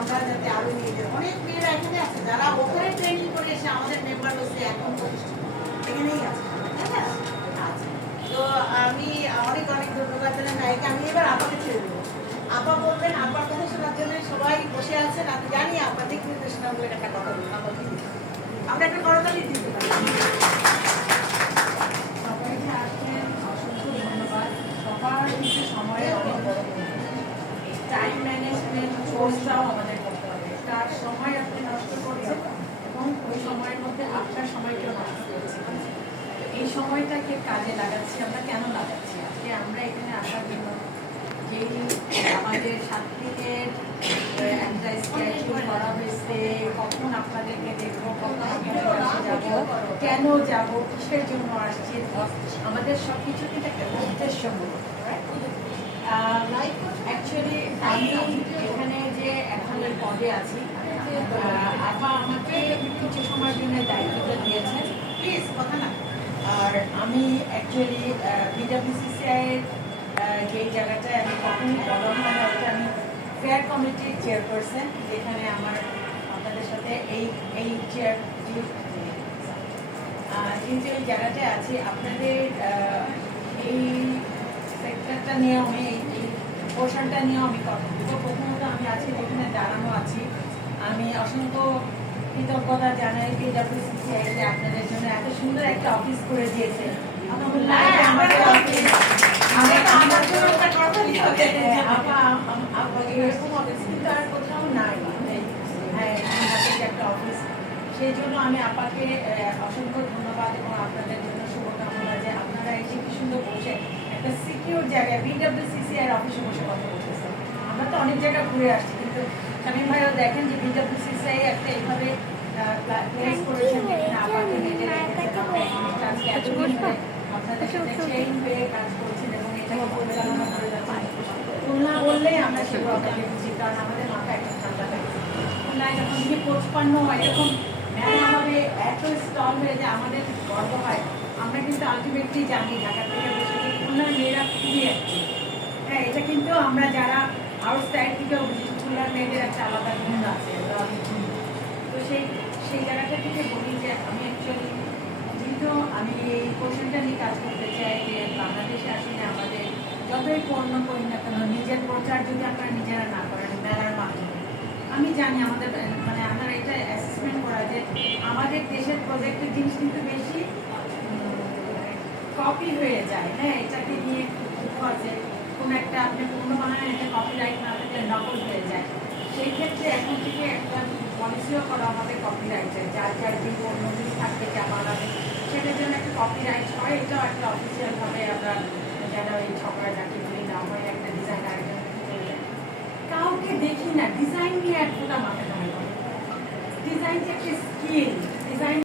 আমরা যাতে আরও মেয়েদের অনেক মেয়েরা এখানে আছে, যারা ওখানে ট্রেনিং করে এসে আমাদের মেম্বার হচ্ছে এখন এখানেই আছে? আচ্ছা। তো আমি অনেক অনেক ধন্যবাদ জানাই নায়িকা আমি এবার আপাকে ছেড়ে দেবো। আপা বলবেন, আপার কথা শোনার জন্য সবাই বসে আছেন। আমি জানি আপা দিক নির্দেশনা বলে একটা কথা বলুন আপা আমরা একটা করতালি দিতে পারি। সবাইকে টাইম কোর্সটাও আমাদের করতে হবে। তার সময় আপনি নষ্ট করছেন এবং ওই সময়ের মধ্যে আপনার সময়কেও নষ্ট করছেন। এই সময়টাকে কাজে লাগাচ্ছি আমরা। কেন লাগাচ্ছি? আজকে আমরা এখানে আসার জন্য যেই আমাদের সাত দিনের করা হয়েছে, কখন আপনাদেরকে দেখব, কখন যাব, কেন যাব, কিসের জন্য আসছি, আমাদের সব কিছু কিন্তু একটা উদ্দেশ্যমূলক অ্যাকচুয়ালি আমি এখানে যে এখনের পদে আছি। আপা আমাকে কিছু সময়ের জন্য দায়িত্বটা দিয়েছেন প্লিজ কথা না। আর আমি অ্যাকচুয়ালি বিডাব্লিউসিসিআই যে জায়গাটায় আমি কখনই বলা হয় আমি ফেয়ার কমিটির চেয়ারপারসন যেখানে আমার আপনাদের সাথে এই এই চেয়ার কিন্তু এই জায়গাটায় আছি। আপনাদের এই সেক্টরটা নিয়ে আমি পোর্শনটা নিয়েও আমি কথা বলব। প্রথমত আমি আছি যেখানে দাঁড়ানো আছি। আমি অসংখ্য কৃতজ্ঞতা জানাই যে আপনাদের জন্য। এত সুন্দর একটা অফিস করে দিয়েছে। সেই জন্য আমি আপাকে অসংখ্য ধন্যবাদ এবং আপনাদের জন্য শুভকামনা যে আপনারা এই যে কি সুন্দর বসে একটা সিকিউর জায়গায় বিডব্লিউসিসিআর অফিসে বসে কথা বলতেছেন আমরা তো অনেক জায়গায় ঘুরে আসছি কিন্তু শামীম ভাইও দেখেন যে বিডব্লিউসিসি একটা এইভাবে প্লেস করেছেন যেখানে আপনাদের সাথে হয়ে কাজ করছেন এবং এটাকে পরিচালনা করে যাচ্ছেন বললেই আমরা সে কথাকে বুঝি কারণ আমাদের মাথায় একটা ঠান্ডা লাগে খুলনায় যখন গিয়ে পঁচপান্ন হয় এরকম মেলাভাবে এত স্টল হয়ে যে আমাদের গর্ব হয় আমরা কিন্তু আলটিমেটলি জানি ঢাকা থেকে খুলনার মেয়েরা খুবই অ্যাক্টিভ হ্যাঁ এটা কিন্তু আমরা যারা আউটসাইড বুঝি খুলনার মেয়েদের একটা আলাদা গুণ আছে। তো সেই সেই জায়গাটা থেকে বলি যে আমি অ্যাকচুয়ালি যেহেতু আমি এই কোশ্চেনটা নিয়ে কাজ করতে চাই যে বাংলাদেশে আসলে আমাদের যতই পণ্য করি না কেন, নিজের প্রচার যদি আপনারা নিজেরা না করেন, মেলার মাধ্যমে আমি জানি আমাদের মানে আমার এটা অ্যাসেসমেন্ট করা যে আমাদের দেশের প্রজেক্টের জিনিস কিন্তু বেশি কপি হয়ে যায়। হ্যাঁ এটাকে নিয়ে আছে কোনো একটা আপনি পণ্য বানান, এটা কপিরাইট না থাকলে নকল হয়ে যায়। সেই ক্ষেত্রে এখন থেকে একটা পলিসিও করা হবে কপিরাইটের যার যার যে পণ্যগুলি থাকবে যা বানাবে সেটার জন্য একটা কপিরাইট হয়, এটাও একটা অফিসিয়াল ভাবে আমরা যারা এই ছকরা যাকে বলি না হয়, একটা ডিজাইন আরেকজন কাউকে দেখি না ডিজাইন নিয়ে এক ফোটা মাথা ডিজাইন যে একটা স্কিল ডিজাইন